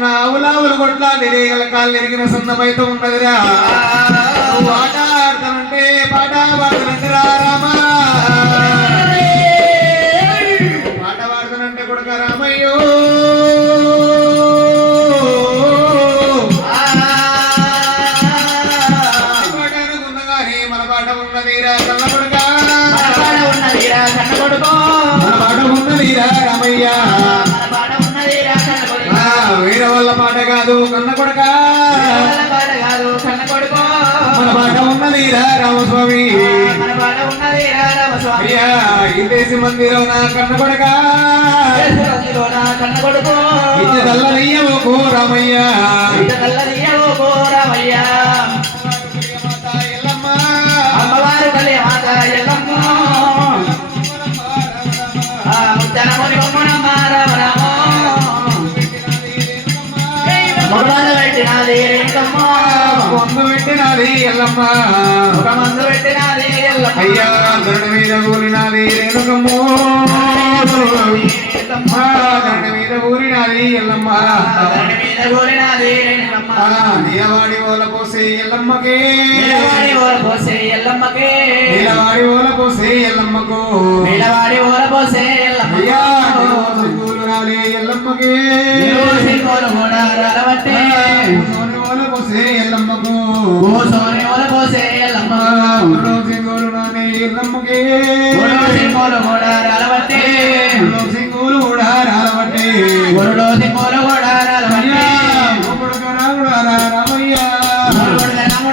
నా ఆవులావులు కొట్ల తిరిగల కాళ్ళు ఎరిగిన సన్నమైతే ఉన్నదిరా పాట ఆడతానంటే పాట పాడతానంటే రా రామా పాట పాడతానంటే కొడుక రామయ్యో పాట అనుకున్నగానే మన పాట ఉన్నదిరా కన్న కొడుక మన పాట ఉన్నదిరా కన్న కొడుకో మన పాట ఉన్నదిరా రామయ్య వీర వల్ల పాట కాదు కన్న కొడుక మన పాట ఉన్నదిరా రామస్వామి అయ్యా ఇందేసి మందిలో నా కన్న కొడుక ఇంటి తల్లయ్యవో రామయ్య అమ్మవారు తల్లి మాత ఎల్లమ్మ మందు పెట్టినది ఎల్లమ్మ ఒక మందు పెట్టినది ఎల్లమ్మ అయ్యా ధరణి మీద ఊరినది రేణుకమ్మో ధరణి మీద ఊరినది ఎల్లమ్మ ధరణి మీద ఊరినది రేణుకమ్మ నీలవాడి ఓల పోసే ఎల్లమ్మకే నీలవాడి ఓల పోసే ఎల్లమ్మకే నీలవాడి ఓల పోసే ఎల్లమ్మకు నీలవాడి ఓల పోసే ఎల్లమ్మ అయ్యా సింగూలు రాలే ఎల్లమ్మకే సింగూలు కూడా రాలవట్టే ఓల పోసే ఎల్లమ్మకు ఓ సోని ఓల పోసే ఎల్లమ్మ ఓ సింగూలు రాలే ఎల్లమ్మకే ఓ సింగూలు కూడా రాలవట్టే ఓ సింగూలు కూడా రాలవట్టే ఓ సింగూలు కూడా రాలవట్టే ఓ కొడుక రాముడా రామయ్య